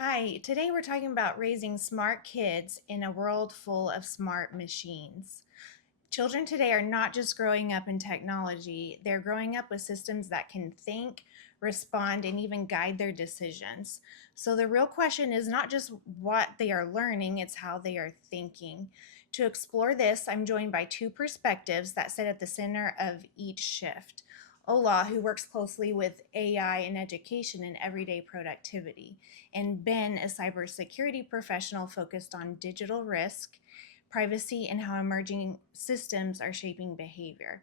Hi, today we're talking about raising smart kids in a world full of smart machines. Children today are not just growing up in technology, they're growing up with systems that can think, respond, and even guide their decisions. So the real question is not just what they are learning, it's how they are thinking. To explore this, I'm joined by two perspectives that sit at the center of each shift. Ola, who works closely with AI in education and everyday productivity, and Ben, a cybersecurity professional focused on digital risk, privacy, and how emerging systems are shaping behavior.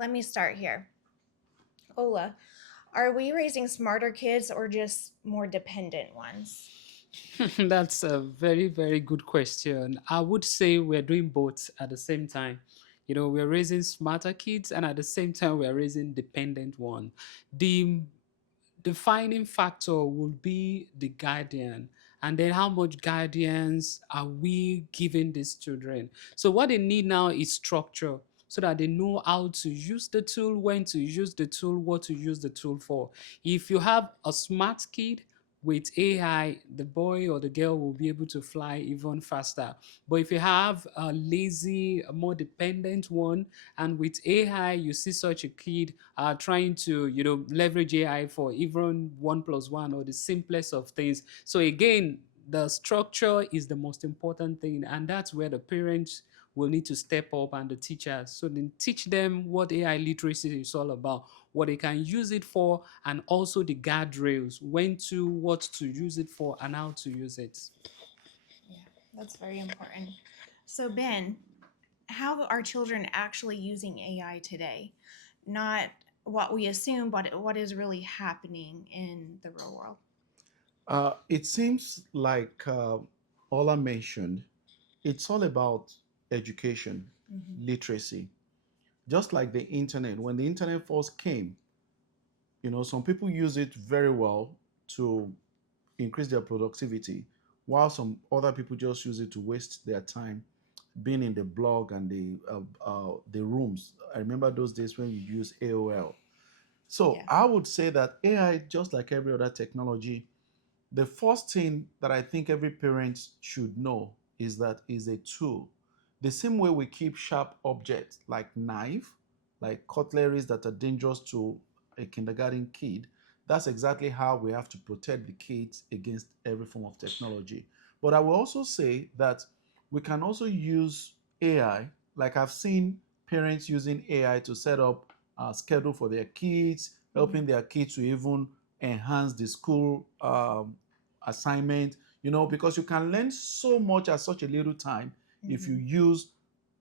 Let me start here. Ola, are we raising smarter kids or just more dependent ones? That's a very, very good question. I would say we're doing both at the same time. We're raising smarter kids and at the same time we're raising dependent one. The defining factor will be the guardian, and then how much guidance are we giving these children. So what they need now is structure, so that they know how to use the tool, when to use the tool, what to use the tool for. If you have a smart kid with AI, the boy or the girl will be able to fly even faster. But if you have a lazy, a more dependent one, and with AI, you see such a kid trying to, leverage AI for even one plus one or the simplest of things. So again, the structure is the most important thing, and that's where the parents will need to step up, and the teachers. So then teach them what AI literacy is all about, what they can use it for, and also the guardrails, when to, what to use it for, and how to use it. Yeah, that's very important. So, Ben, how are children actually using AI today? Not what we assume, but what is really happening in the real world. It seems like Ola mentioned, it's all about education, Mhm. literacy. Just like the internet, when the internet first came, some people use it very well to increase their productivity, while some other people just use it to waste their time being in the blog and the rooms. I remember those days when we used AOL. So Yeah. I would say that AI, just like every other technology, the first thing that I think every parent should know is that is a tool. The same way we keep sharp objects like knife, like cutleries that are dangerous to a kindergarten kid, that's exactly how we have to protect the kids against every form of technology. But I will also say that we can also use AI, like I've seen parents using AI to set up a schedule for their kids, helping Mhm. their kids to even enhance the school assignment, because you can learn so much at such a little time if you Mhm. use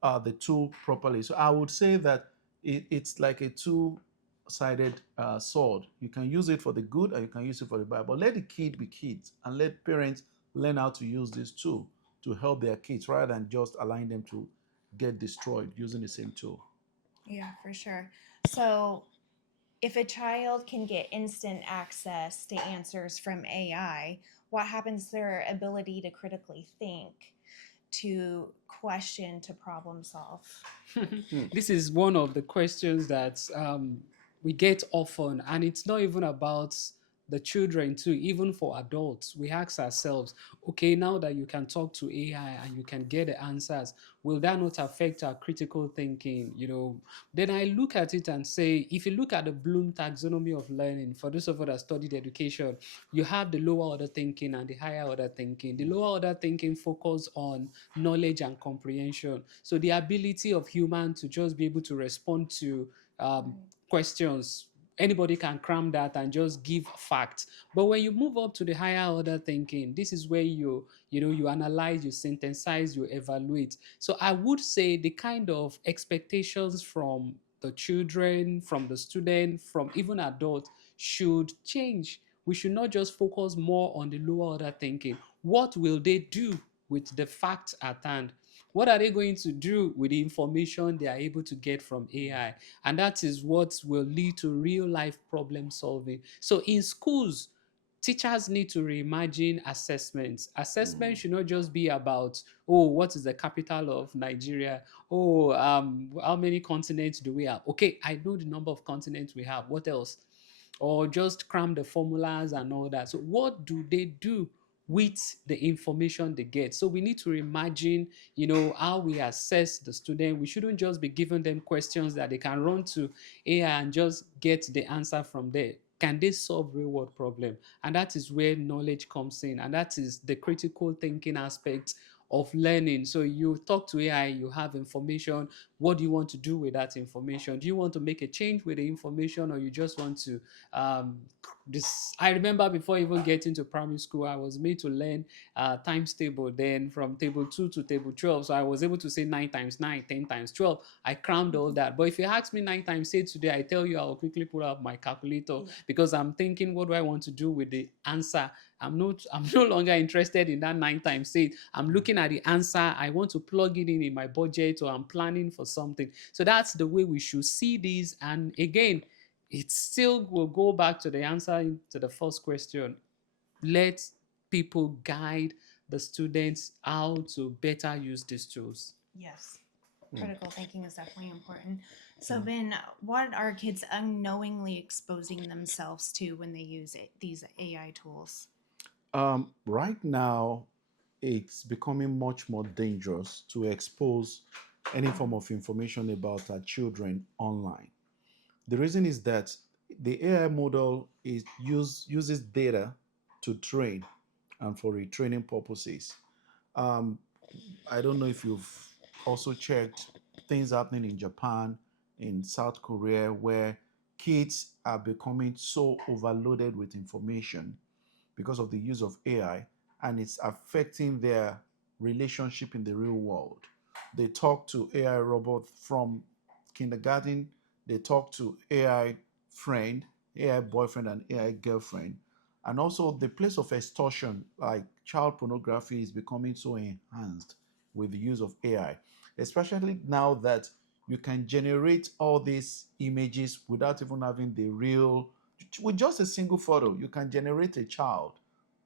the tool properly. So I would say that it's like a two-sided sword. You can use it for the good and you can use it for the bad. But let the kid be kids and let parents learn how to use this tool to help their kids rather than just allowing them to get destroyed using the same tool. Yeah, for sure. So, if a child can get instant access to answers from AI, what happens to their ability to critically think, to question, to problem solve? Hmm. This is one of the questions that we get often, and it's not even about the children too. Even for adults, we ask ourselves, okay, now that you can talk to AI and you can get the answers, will that not affect our critical thinking? Then I look at it and say, if you look at the Bloom taxonomy of learning, for those of us that studied education, you have the lower order thinking and the higher order thinking. The lower order thinking focus on knowledge and comprehension. So the ability of human to just be able to respond to um, Right. questions. Anybody can cram that and just give facts. But when you move up to the higher order thinking, this is where you analyze, you synthesize, you evaluate. So I would say the kind of expectations from the children, from the student, from even adults should change. We should not just focus more on the lower order thinking. What will they do with the facts at hand? What are they going to do with the information they are able to get from AI? And that is what will lead to real life problem solving. So in schools, teachers need to reimagine assessments. Assessment Mm. should not just be about, oh, what is the capital of Nigeria? Oh, how many continents do we have? Okay, I know the number of continents we have. What else? Or just cram the formulas and all that. So what do they do with the information they get. So we need to imagine, how we assess the student. We shouldn't just be giving them questions that they can run to AI and just get the answer from there. Can they solve real world problem? And that is where knowledge comes in, and that is the critical thinking aspect of learning. So you talk to AI, you have information. What do you want to do with that information? Do you want to make a change with the information, or you just want to um, this? I remember before even getting to primary school, I was made to learn times table, then from table 2 to table 12. So I was able to say 9 times 9, 10 times 12. I crammed all that. But if you ask me 9 times 8 today, I tell you I'll quickly pull out my calculator, Yeah. because I'm thinking, what do I want to do with the answer? I'm no longer interested in that 9 times 8. I'm looking at the answer. I want to plug it in my budget, or I'm planning for something. So that's the way we should see these. And again, it still will go back to the answer to the first question. Let people guide the students how to better use these tools. Yes. Mm. Critical thinking is definitely important. So, Mm. Ben, what are kids unknowingly exposing themselves to when they use these AI tools? Right now, it's becoming much more dangerous to expose any form of information about our children online. The reason is that the AI model uses data to train and for retraining purposes. Um, I don't know if you've also checked things happening in Japan, in South Korea, where kids are becoming so overloaded with information because of the use of AI, and it's affecting their relationship in the real world. They talk to AI robot from kindergarten, they talk to AI friend, AI boyfriend, and AI girlfriend. And also, the place of extortion, like child pornography, is becoming so enhanced with the use of AI, especially now that you can generate all these images without even having the real, with just a single photo. You can generate a child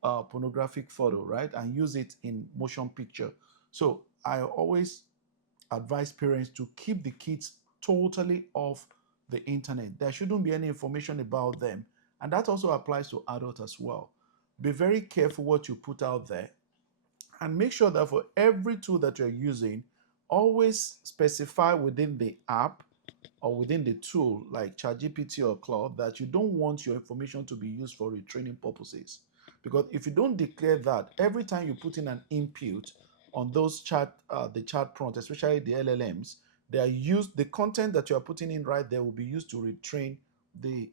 pornographic photo, right, and use it in motion picture. So I always advise parents to keep the kids totally off the internet. There shouldn't be any information about them, and that also applies to adults as well. Be very careful what you put out there, and make sure that for every tool that you're using, always specify within the app or within the tool like ChatGPT or Cloud that you don't want your information to be used for retraining purposes. Because if you don't declare that, every time you put in an input on those the chat prompt, especially the LLMs, they are used. The content that you are putting in right there will be used to retrain the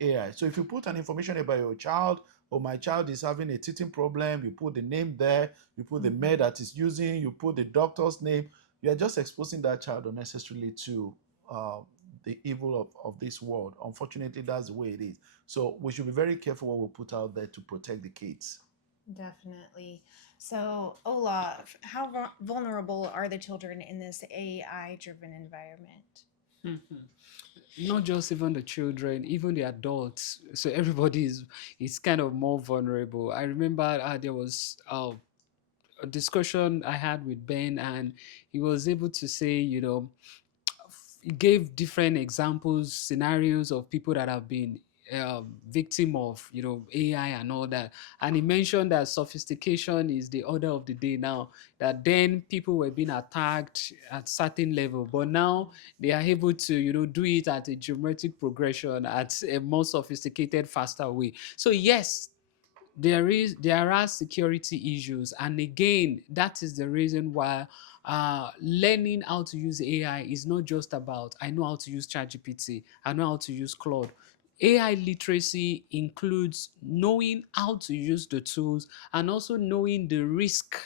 AI. So if you put an information about your child, or my child is having a teething problem, you put the name there, you put the med that is using, you put the doctor's name, you are just exposing that child unnecessarily to uh, the evil of this world. Unfortunately, that's the way it is. So we should be very careful what we put out there to protect the kids. Definitely. So, Olaf, how vulnerable are the children in this AI driven environment? Mhm. Not just even the children, even the adults. So everybody is kind of more vulnerable. I remember there was a discussion I had with Ben, and he was able to say, he gave different examples, scenarios of people that have been victim of, AI and all that. And he mentioned that sophistication is the order of the day now. That then people were being attacked at certain level, but now they are able to, do it at a geometric progression, at a more sophisticated, faster way. So yes, there are security issues, and again, that is the reason why learning how to use AI is not just about, I know how to use ChatGPT, I know how to use Claude. AI literacy includes knowing how to use the tools, and also knowing the risk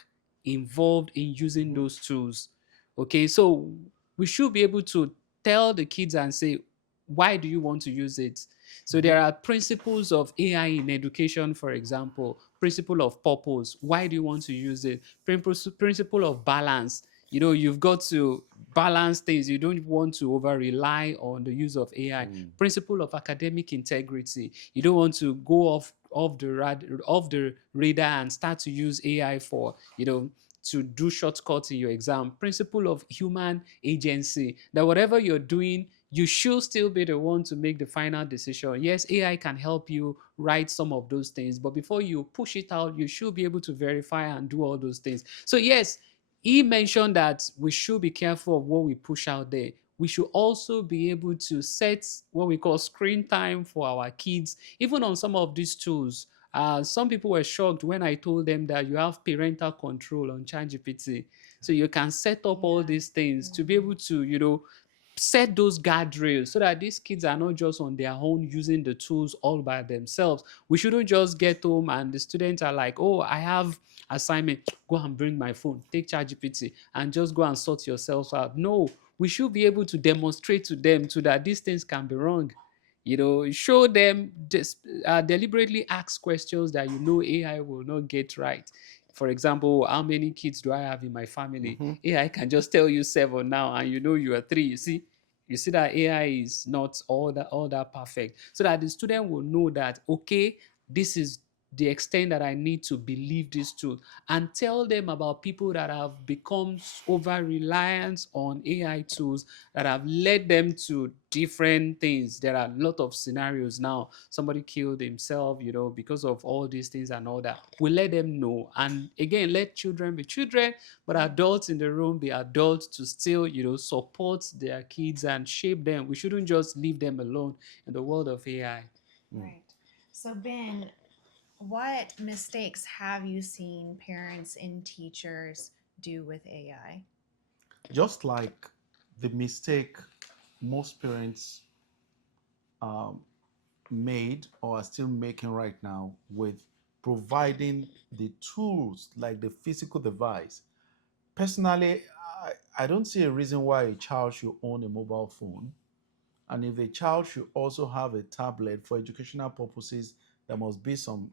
involved in using Mhm. those tools. Okay, so we should be able to tell the kids and say, why do you want to use it? So Mhm. there are principles of AI in education, for example, principle of purpose. Why do you want to use it? Principle of balance. You've got to balance things. You don't want to over rely on the use of AI. Mm. Principle of academic integrity. You don't want to go off the radar and start to use AI for, to do shortcuts in your exam. Principle of human agency, that whatever you're doing, you should still be the one to make the final decision. Yes, AI can help you write some of those things, but before you push it out, you should be able to verify and do all those things. So yes, he mentioned that we should be careful of what we push out there. We should also be able to set what we call screen time for our kids, even on some of these tools. Some people were shocked when I told them that you have parental control on ChatGPT. So you can set up all Yeah. these things to be Mhm. able to, set those guardrails so that these kids are not just on their own using the tools all by themselves. We shouldn't just get home and the students are like, oh, I have assignment, go and bring my phone, take ChatGPT and just go and sort yourself out. No, we should be able to demonstrate to them so that these things can be wrong. Show them, just deliberately ask questions that AI will not get right. For example, how many kids do I have in my family? Mm-hmm. AI can just tell you seven now, and you are three. You see that AI is not all that perfect, so that the student will know that, okay, this is the extent that I need to believe this truth, and tell them about people that have become over reliant on AI tools that have led them to different things. There are a lot of scenarios now. Somebody killed himself, because of all these things and all that. We let them know. And again, let children be children, but adults in the room be adults to still, support their kids and shape them. We shouldn't just leave them alone in the world of AI. Mm. Right. So, Ben, what mistakes have you seen parents and teachers do with AI? Just like the mistake most parents um, made or are still making right now with providing the tools like the physical device. Personally, I don't see a reason why a child should own a mobile phone. And if a child should also have a tablet for educational purposes, there must be some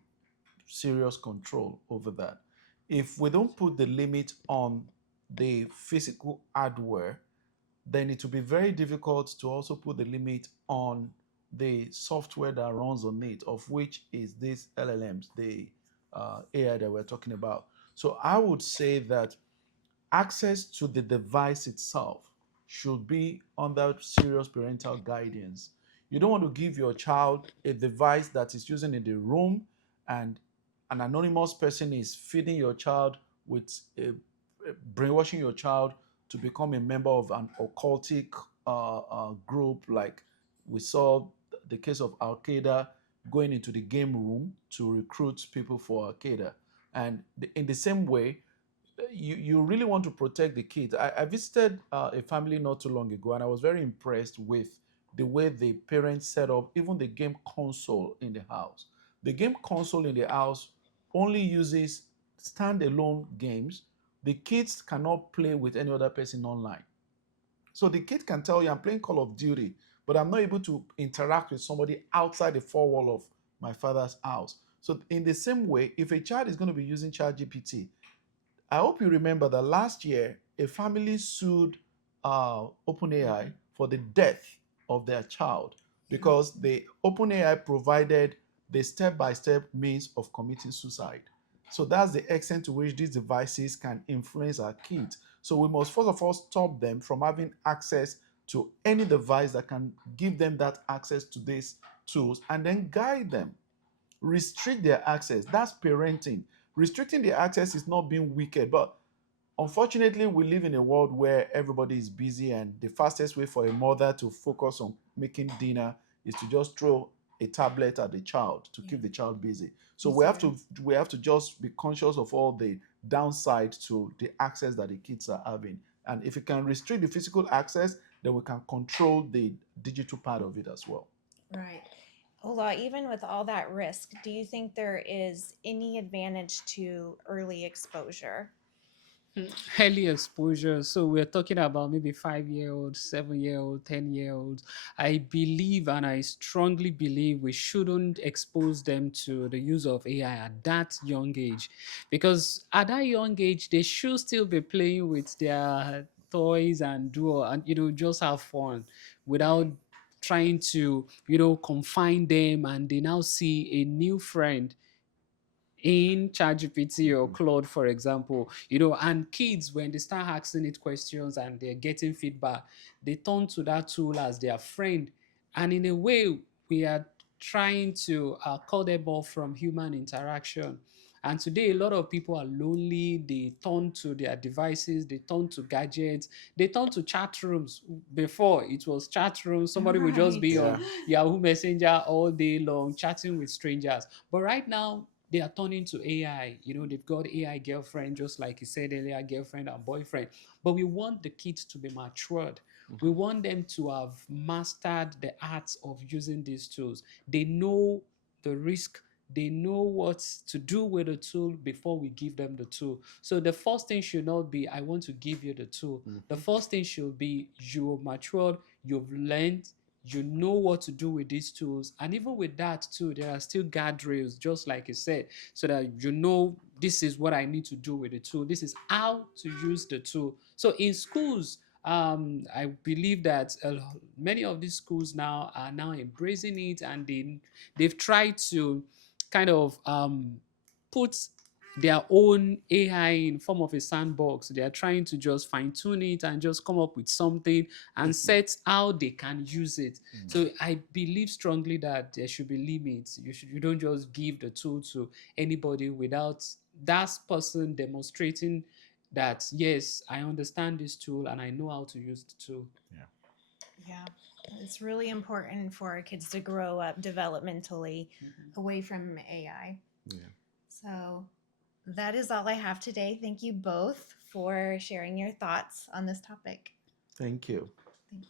serious control over that. If we don't put the limit on the physical hardware, then it will be very difficult to also put the limit on the software that runs on it, of which is these LLMs, the AI that we're talking about. So I would say that access to the device itself should be under serious parental guidance. You don't want to give your child a device that is using in the room and an anonymous person is feeding your child with brainwashing your child to become a member of an occultic group, like we saw the case of Al Qaeda going into the game room to recruit people for Al Qaeda. And in the same way, you really want to protect the kids. I visited a family not too long ago, and I was very impressed with the way the parents set up even the game console in the house. The game console in the house only uses standalone games. The kids cannot play with any other person online. So the kid can tell you, I'm playing Call of Duty, but I'm not able to interact with somebody outside the four wall of my father's house. So in the same way, if a child is going to be using ChatGPT, I hope you remember that last year a family sued OpenAI for the death of their child because the OpenAI provided the step-by-step means of committing suicide. So that's the extent to which these devices can influence our kids. So we must first of all stop them from having access to any device that can give them that access to these tools and then guide them, restrict their access. That's parenting. Restricting their access is not being wicked, but unfortunately, we live in a world where everybody is busy, and the fastest way for a mother to focus on making dinner is to just throw a tablet at the child to keep the child busy. So we have to just be conscious of all the downside to the access that the kids are having. And if we can restrict the physical access, then we can control the digital part of it as well. Right. Ola, even with all that risk, do you think there is any advantage to early exposure? Early exposure. So we're talking about maybe 5-year-olds, 7-year-old, 10-year-olds. I believe and I strongly believe we shouldn't expose them to the use of AI at that young age, because at that young age they should still be playing with their toys and just have fun without Right. trying to confine them, and they now see a new friend in ChatGPT or Claude, for example, and kids, when they start asking it questions and they're getting feedback, they turn to that tool as their friend. And in a way, we are trying to cut them off from human interaction. And today, a lot of people are lonely. They turn to their devices, they turn to gadgets, they turn to chat rooms. Before, it was chat rooms. Somebody would just Right. be Yeah. on Yahoo Messenger all day long, chatting with strangers. But right now, they are turning to AI. They've got AI girlfriend, just like you said earlier, girlfriend and boyfriend. But we want the kids to be matured. We Mhm. want them to have mastered the arts of using these tools. They know the risk, they know what to do with the tool before we give them the tool. So the first thing should not be, I want to give you the tool. The Mhm. first thing should be, you're matured, you've learned, you know what to do with these tools. And even with that too, there are still guardrails, just like you said, so that this is what I need to do with the tool, this is how to use the tool. So in schools, I believe that many of these schools now are now embracing it, and they've tried to kind of put their own AI in form of a sandbox. They are trying to just fine tune it and just come up with something and Mhm. set how they can use it. So I believe strongly that there should be limits. You don't just give the tool to anybody without that person demonstrating that, yes, I understand this tool and I know how to use the tool. Yeah. Yeah. It's really important for our kids to grow up developmentally away from AI. Yeah. So that is all I have today. Thank you both for sharing your thoughts on this topic. Thank you. Thanks.